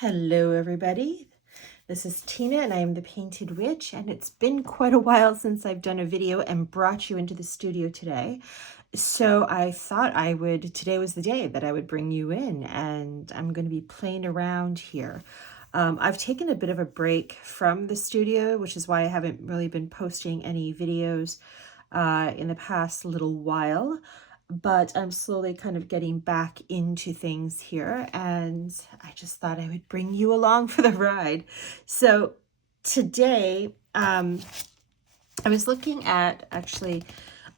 Hello everybody, this is Tina and I am the Painted Witch, and it's been quite a while since I've done a video and brought you into the studio today. So I thought today was the day that I would bring you in, and I'm going to be playing around here. I've taken a bit of a break from the studio, which is why I haven't really been posting any videos in the past little while. But I'm slowly kind of getting back into things here, and I just thought I would bring you along for the ride. So today, I was looking at actually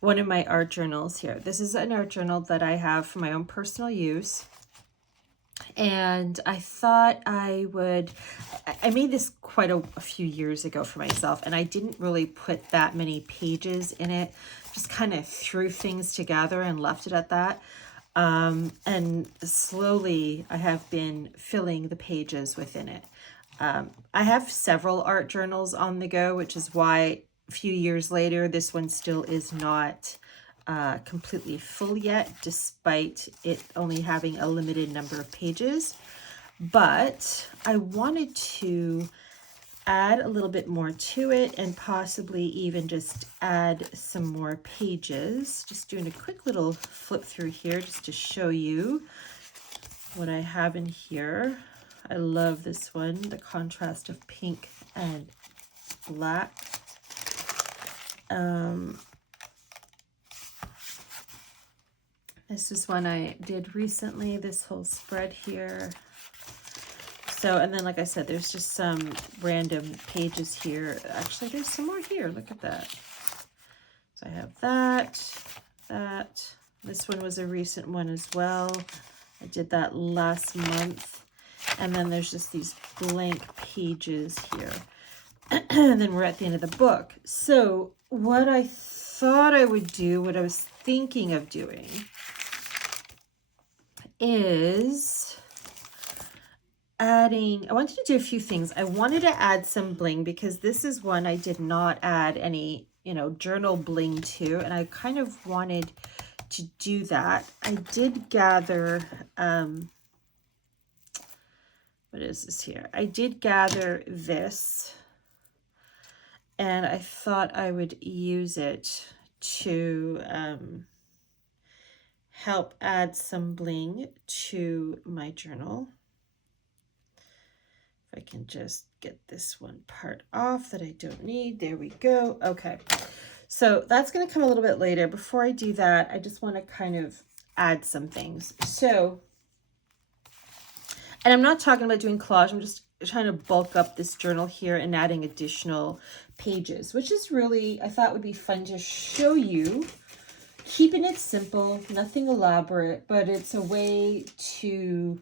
one of my art journals here. This is an art journal that I have for my own personal use. And I thought I made this quite a few years ago for myself, and I didn't really put that many pages in it, just kind of threw things together and left it at that. And slowly I have been filling the pages within it. I have several art journals on the go, which is why a few years later, this one still is not completely full yet, despite it only having a limited number of pages. But I wanted to add a little bit more to it and possibly even just add some more pages. Just doing a quick little flip through here just to show you what I have in here. I love this one, the contrast of pink and black. This is one I did recently, this whole spread here. So, and then like I said, there's just some random pages here. Actually, there's some more here. Look at that. So I have that. This one was a recent one as well. I did that last month. And then there's just these blank pages here. And then we're at the end of the book. So what I thought I would do, what I was thinking of doing, is I wanted to do a few things. I wanted to add some bling because this is one I did not add any, journal bling to, and I kind of wanted to do that. I did gather, what is this here? I did gather this, and I thought I would use it to help add some bling to my journal. If I can just get this one part off that I don't need. There we go. Okay. So that's going to come a little bit later. Before I do that, I just want to kind of add some things. So, and I'm not talking about doing collage. I'm just trying to bulk up this journal here and adding additional pages, which is really, I thought would be fun to show you. Keeping it simple, nothing elaborate, but it's a way to,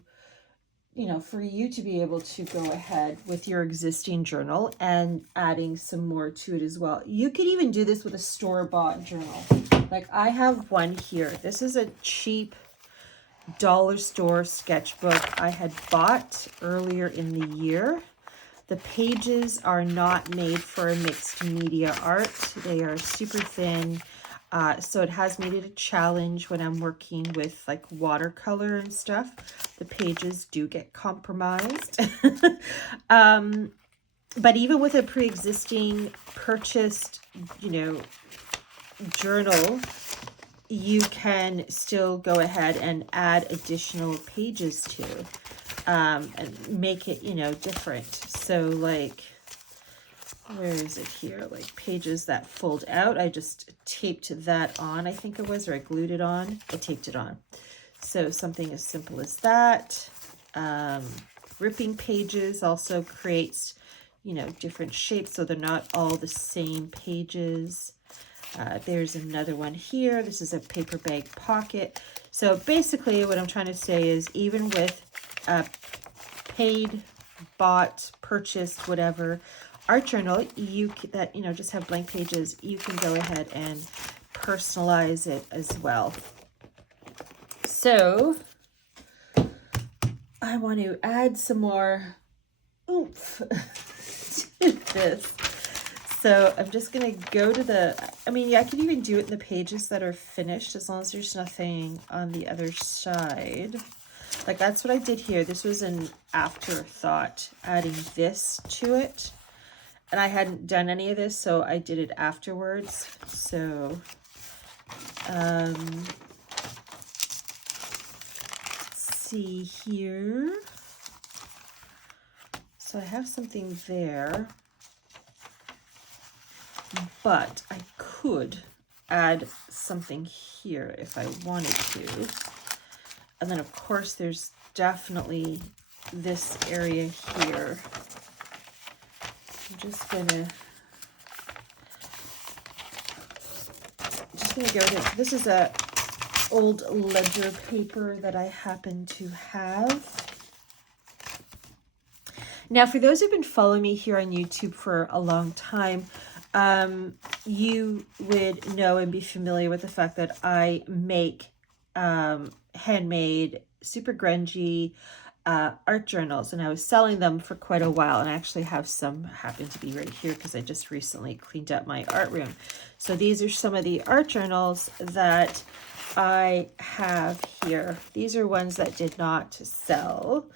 for you to be able to go ahead with your existing journal and adding some more to it as well. You could even do this with a store-bought journal. Like I have one here. This is a cheap dollar store sketchbook I had bought earlier in the year. The pages are not made for mixed media art. They are super thin. So it has made it a challenge when I'm working with like watercolor and stuff. The pages do get compromised. But even with a pre-existing purchased, journal, you can still go ahead and add additional pages to and make it, different. So like, where is it here? Like pages that fold out. I just taped that on, I think it was, or I glued it on. I taped it on. So something as simple as that. Ripping pages also creates, different shapes, so they're not all the same pages. There's another one here. This is a paper bag pocket. So basically what I'm trying to say is even with paid, bought, purchased, whatever, art journal just have blank pages, you can go ahead and personalize it as well. So I want to add some more oomph to this. So I'm just going to go to I could even do it in the pages that are finished as long as there's nothing on the other side. Like, that's what I did here. This was an afterthought, adding this to it. And I hadn't done any of this, so I did it afterwards. So, let's see here. So I have something there, but I could add something here if I wanted to. And then, of course, there's definitely this area here. I'm just gonna go with, this is a old ledger paper that I happen to have. Now, for those who've been following me here on YouTube for a long time, you would know and be familiar with the fact that I make handmade, super grungy art journals, and I was selling them for quite a while, and I actually have some happen to be right here because I just recently cleaned up my art room. So these are some of the art journals that I have here. These are ones that did not sell.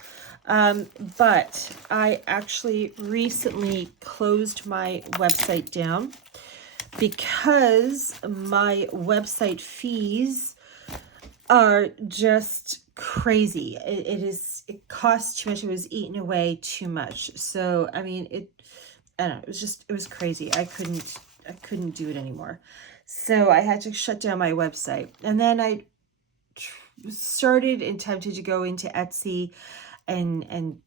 But I actually recently closed my website down because my website fees are just crazy. It cost too much. It was eating away too much. So, I mean, I don't know, it was crazy. I couldn't do it anymore. So I had to shut down my website. And then I started and tempted to go into Etsy and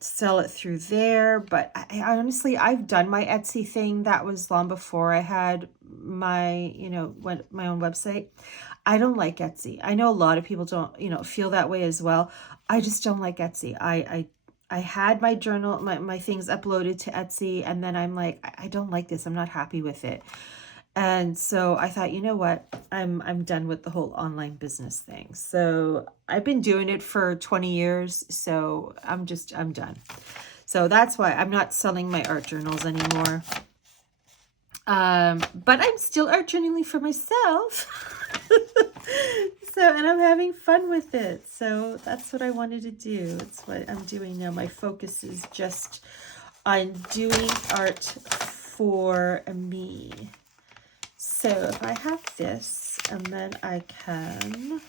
sell it through there. But I honestly, I've done my Etsy thing. That was long before I had my, my own website. I don't like Etsy. I know a lot of people don't, feel that way as well. I just don't like Etsy. I had my journal, my things uploaded to Etsy, and then I'm like, I don't like this. I'm not happy with it. And so I thought, you know what, I'm done with the whole online business thing. So I've been doing it for 20 years. So I'm done. So that's why I'm not selling my art journals anymore. But I'm still art journaling for myself. And I'm having fun with it. So that's what I wanted to do. It's what I'm doing now. My focus is just on doing art for me. So if I have this, and then I can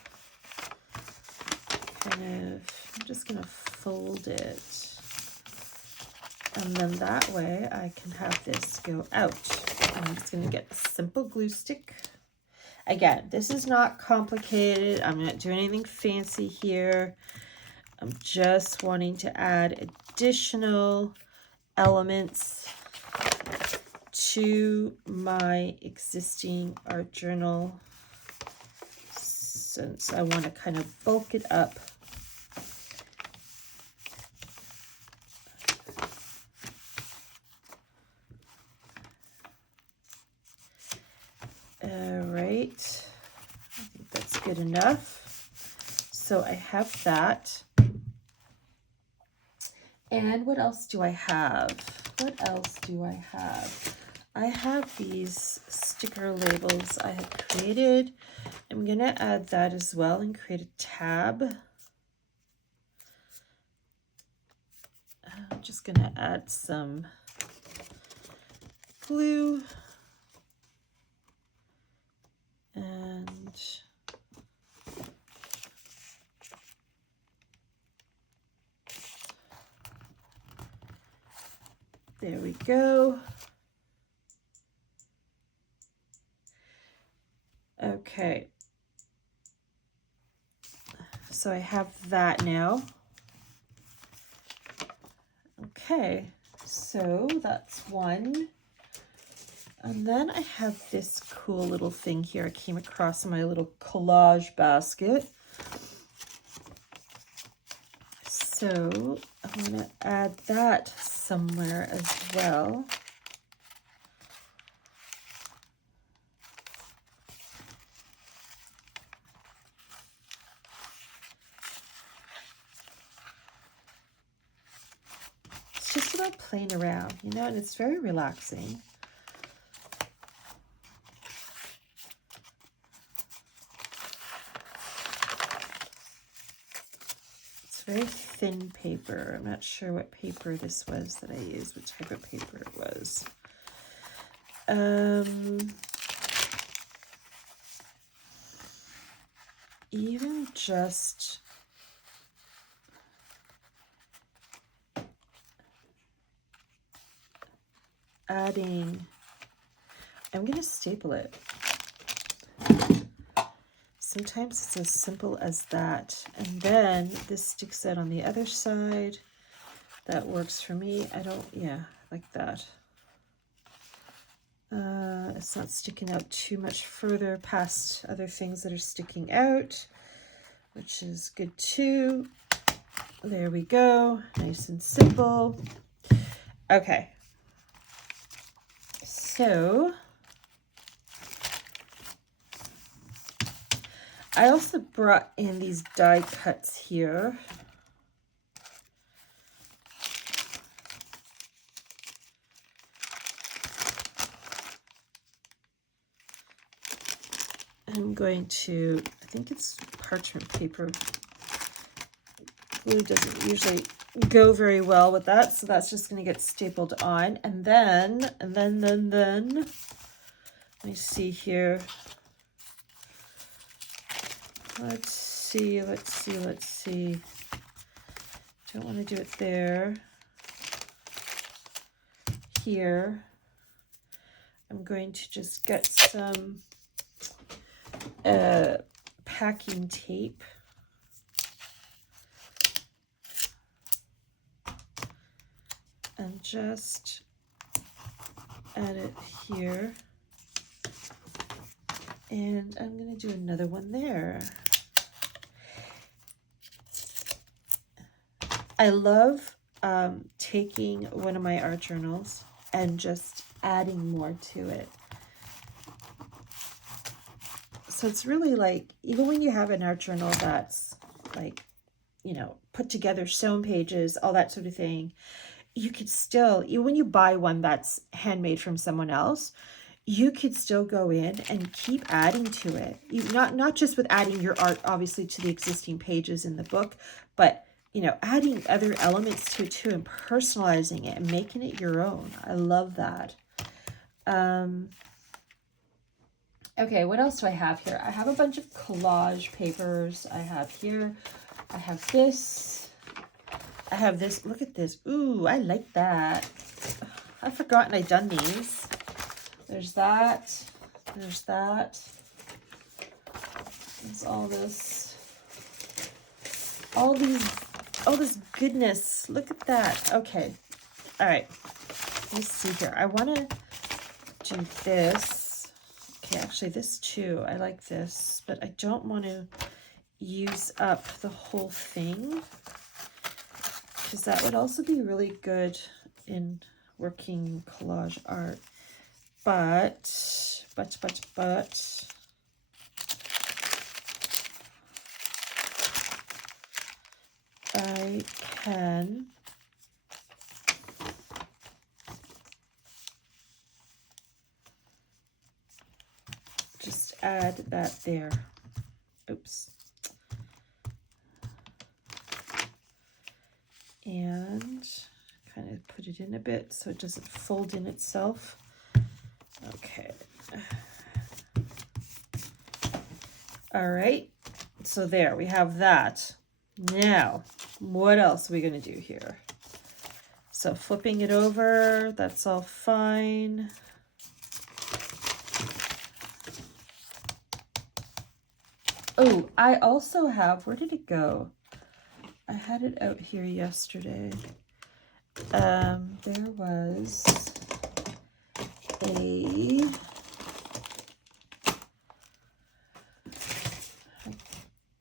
I'm just going to fold it. And then that way I can have this go out. I'm just going to get a simple glue stick. Again, this is not complicated. I'm not doing anything fancy here. I'm just wanting to add additional elements to my existing art journal, since I want to kind of bulk it up. All right, I think that's good enough. So I have that. And what else do I have? What else do I have? I have these sticker labels I have created. I'm going to add that as well and create a tab. I'm just going to add some glue. And there we go. Okay. So I have that now. Okay, so that's one. And then I have this cool little thing here I came across in my little collage basket. So I'm going to add that somewhere as well. It's just about playing around, and it's very relaxing. very thin paper. I'm not sure what paper this was that I used, what type of paper it was. Even just adding, I'm going to staple it. Sometimes it's as simple as that. And then this sticks out on the other side. That works for me. Yeah, like that. It's not sticking out too much further past other things that are sticking out, which is good too. There we go. Nice and simple. Okay. So I also brought in these die cuts here. I'm going to, I think it's parchment paper. Glue doesn't usually go very well with that, so that's just going to get stapled on. And then, let me see here. Let's see. Don't want to do it there. Here. I'm going to just get some packing tape. And just add it here. And I'm going to do another one there. I love taking one of my art journals and just adding more to it. So it's really like, even when you have an art journal that's like, you know, put together, sewn pages, all that sort of thing, you could still, even when you buy one that's handmade from someone else, you could still go in and keep adding to it. Not just with adding your art, obviously, to the existing pages in the book, but, you know, adding other elements to it too and personalizing it and making it your own. I love that. Okay, what else do I have here? I have a bunch of collage papers. I have here, I have this. I have this. Look at this. Ooh, I like that. I've forgotten I'd done these. There's that. There's that. There's all this. All this goodness. Look at that. Okay. All right. Let's see here. I want to do this. Okay, actually this too. I like this, but I don't want to use up the whole thing, because that would also be really good in working collage art. But I can just add that there. Oops. And kind of put it in a bit so it doesn't fold in itself. Okay. All right. So there, we have that. Now, what else are we going to do here? So flipping it over, that's all fine. Oh, I also have, where did it go? I had it out here yesterday. There was I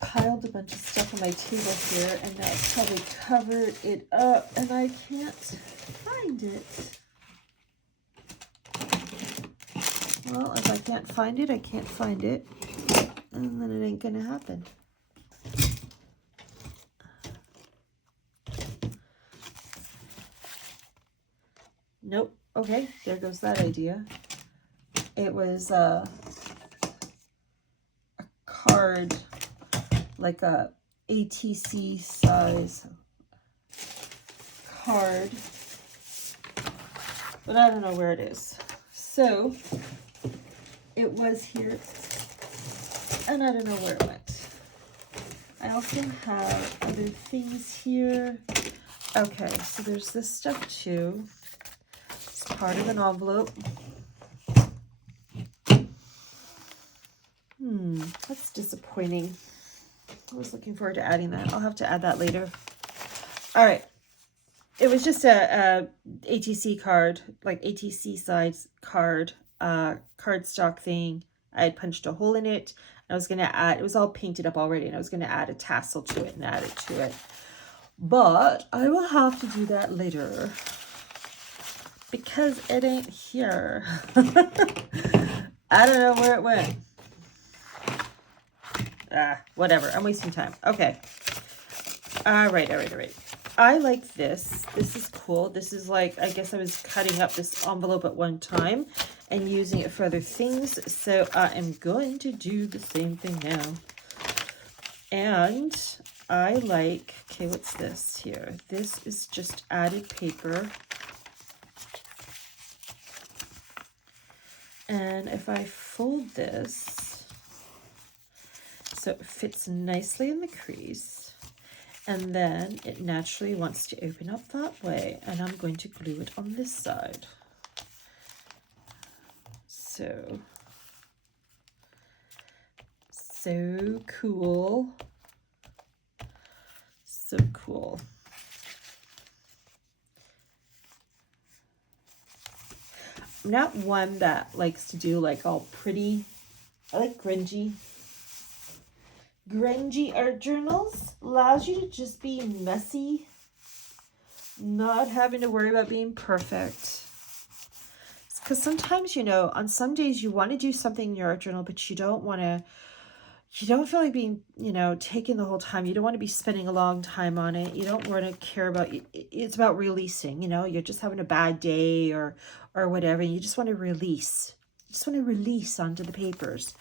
piled a bunch of stuff on my table here, and that's probably covered it up, and I can't find it. Well, if I can't find it, I can't find it, and then it ain't gonna happen. Nope. Okay, there goes that idea. It was a card, like a ATC size card, but I don't know where it is. So it was here, and I don't know where it went. I also have other things here. Okay, so there's this stuff too. It's part of an envelope. That's disappointing. I was looking forward to adding that. I'll have to add that later. All right. It was just a ATC card, like ATC size card, cardstock thing. I had punched a hole in it. I was going to add, it was all painted up already, and I was going to add a tassel to it and add it to it. But I will have to do that later because it ain't here. I don't know where it went. Whatever. I'm wasting time. Okay. All right. I like this. This is cool. This is like, I guess I was cutting up this envelope at one time and using it for other things. So I am going to do the same thing now. And I like, okay, what's this here? This is just added paper. And if I fold this, so it fits nicely in the crease, and then it naturally wants to open up that way, and I'm going to glue it on this side. So cool. So cool. I'm not one that likes to do like all pretty. I like grungy art journals. Allows you to just be messy, not having to worry about being perfect. Because sometimes, you know, on some days you want to do something in your art journal, but you don't feel like being, you know, taking the whole time. You don't want to be spending a long time on it. You don't want to care about, it's about releasing, you know, you're just having a bad day or whatever. You just want to release. You just want to release onto the papers.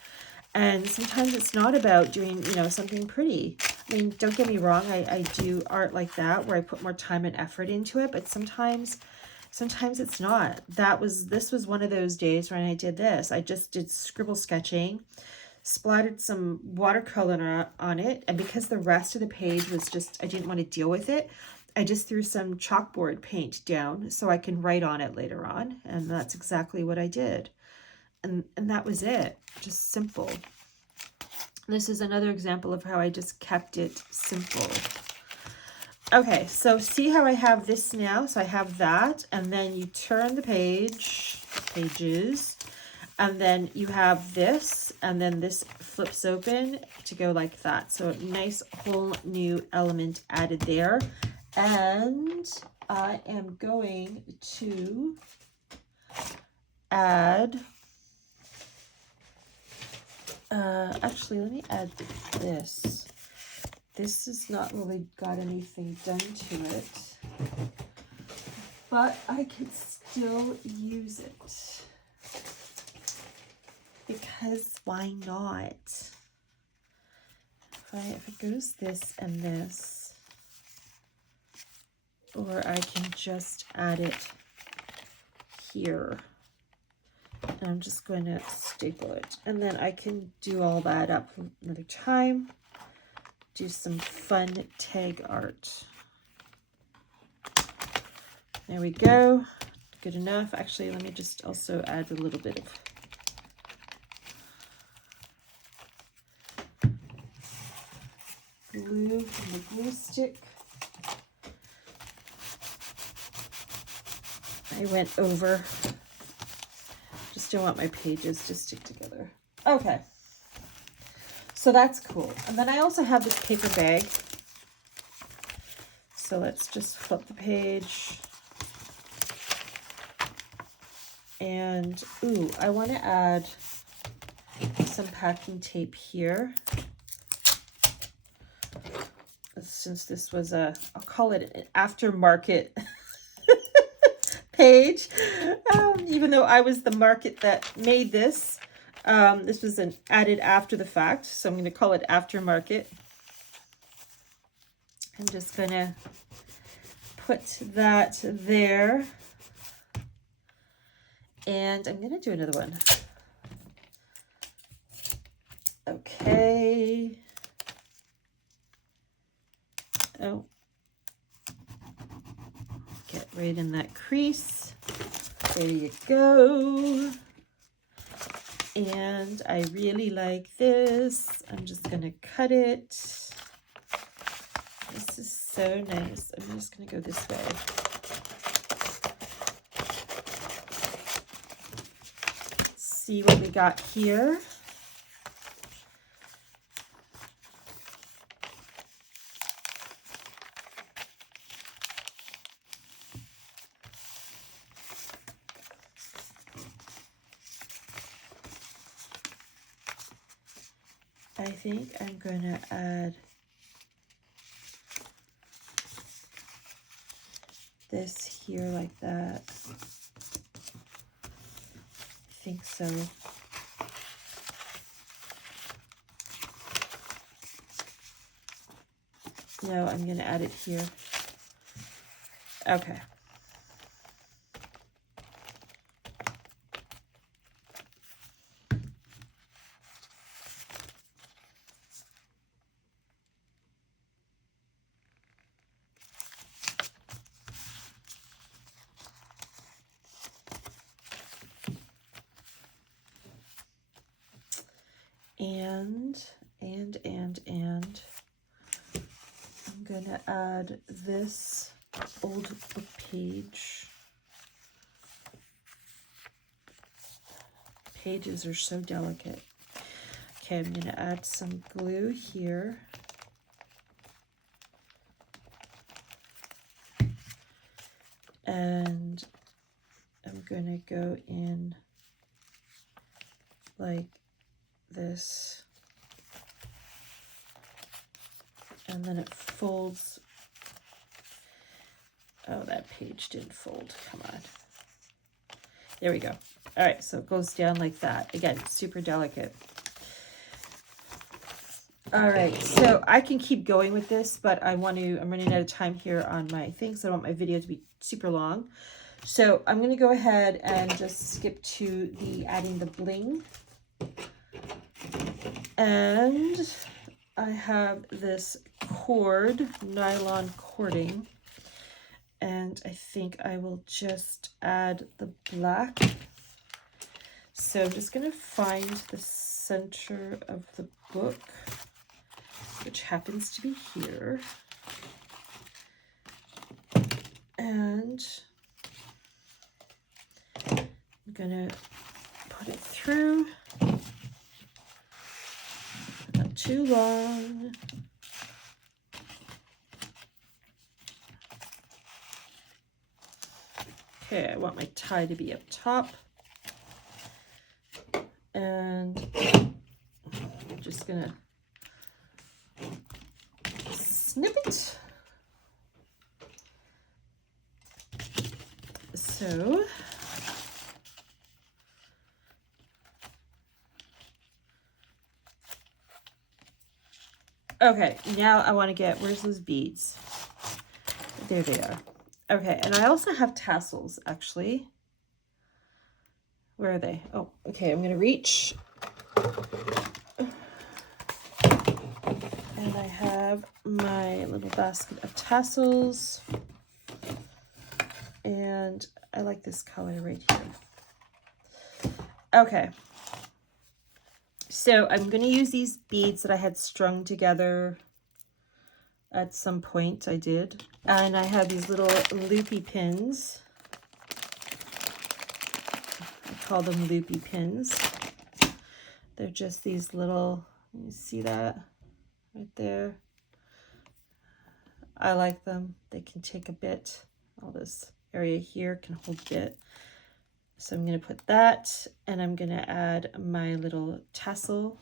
And sometimes it's not about doing, you know, something pretty. I mean, don't get me wrong. I do art like that where I put more time and effort into it, but sometimes it's not. This was one of those days when I did this. I just did scribble sketching, splattered some watercolor on it, and because the rest of the page was just, I didn't want to deal with it, I just threw some chalkboard paint down so I can write on it later on, and that's exactly what I did. And that was it. Just simple. This is another example of how I just kept it simple. Okay, so see how I have this now? So I have that, and then you turn the pages, and then you have this, and then this flips open to go like that. So a nice whole new element added there. And I am going to add, actually, let me add this. This has not really got anything done to it, but I could still use it. Because why not? If it goes this and this, or I can just add it here. And I'm just going to staple it. And then I can do all that up another time. Do some fun tag art. There we go. Good enough. Actually, let me just also add a little bit of glue from the glue stick. I went over. Just don't want my pages to stick together. Okay. So that's cool. And then I also have this paper bag. So let's just flip the page. And, ooh, I want to add some packing tape here. Since this was I'll call it an aftermarket page. Even though I was the market that made this. This was added after the fact, so I'm going to call it aftermarket. I'm just gonna put that there. And I'm gonna do another one. Okay. Oh. Get right in that crease. There you go. And I really like this. I'm just gonna cut it. This is so nice. I'm just gonna go this way. See what we got here. I think I'm going to add this here like that. I think so. No, I'm going to add it here. Okay. And I'm gonna add this old book page. Pages are so delicate. Okay, I'm gonna add some glue here. And I'm gonna go in like this. And then it folds. Oh, that page didn't fold. Come on. There we go. All right, so it goes down like that. Again, super delicate. All right, so I can keep going with this, but I'm running out of time here on my things. I don't want my video to be super long. So I'm going to go ahead and just skip to the adding the bling. And I have this cord, nylon cording, and I think I will just add the black. So I'm just going to find the center of the book, which happens to be here. And I'm going to put it through. Not too long. Okay, I want my tie to be up top. And I'm just gonna snip it. So okay, now I want to get, where's those beads? There they are. Okay, and I also have tassels, actually. Where are they? Oh, okay, I'm going to reach. And I have my little basket of tassels. And I like this color right here. Okay. So I'm going to use these beads that I had strung together at some point. I did. And I have these little loopy pins. I call them loopy pins. They're just these little, you see that right there? I like them. They can take a bit. All this area here can hold a bit. So I'm going to put that, and I'm going to add my little tassel.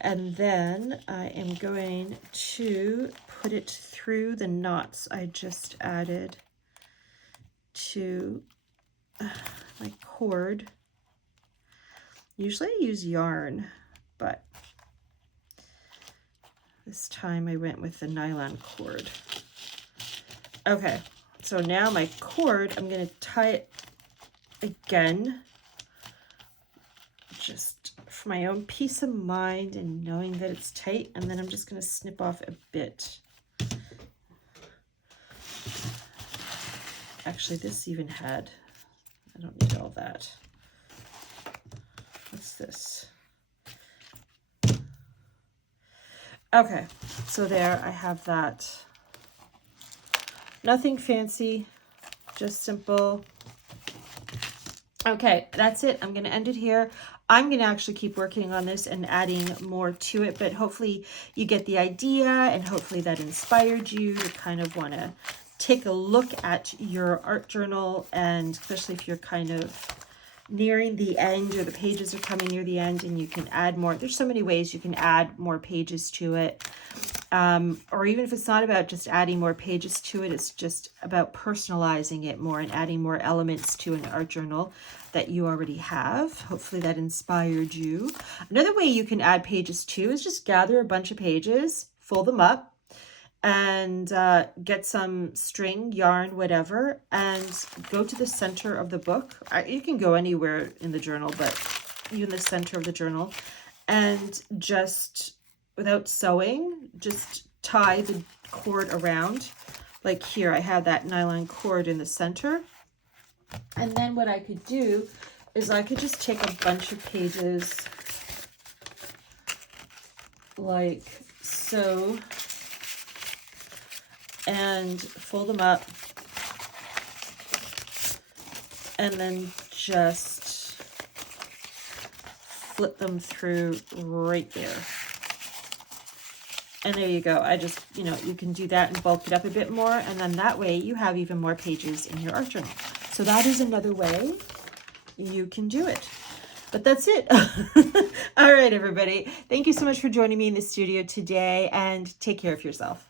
And then I am going to put it through the knots I just added to my cord. Usually I use yarn, but This time I went with the nylon cord. Okay, so now my cord, I'm going to tie it again, just for my own peace of mind and knowing that it's tight, and then I'm just going to snip off a bit. Actually, this even had, I don't need all that. What's this? Okay, so there I have that. Nothing fancy, just simple. Okay, that's it. I'm going to end it here. I'm going to actually keep working on this and adding more to it, but hopefully you get the idea, and hopefully that inspired you to kind of want to take a look at your art journal, and especially if you're kind of nearing the end, or the pages are coming near the end, and you can add more. There's so many ways you can add more pages to it. Or even if it's not about just adding more pages to it, it's just about personalizing it more and adding more elements to an art journal that you already have. Hopefully that inspired you. Another way you can add pages too is just gather a bunch of pages, fold them up, and get some string, yarn, whatever, and go to the center of the book. You can go anywhere in the journal, but you in the center of the journal, and just, without sewing, just tie the cord around. Like here, I have that nylon cord in the center. And then what I could do is I could just take a bunch of pages like so, and fold them up, and then just flip them through right there. And there you go. I just, you can do that and bulk it up a bit more, and then that way you have even more pages in your art journal. So that is another way you can do it. But that's it. All right, everybody. Thank you so much for joining me in the studio today, and take care of yourself.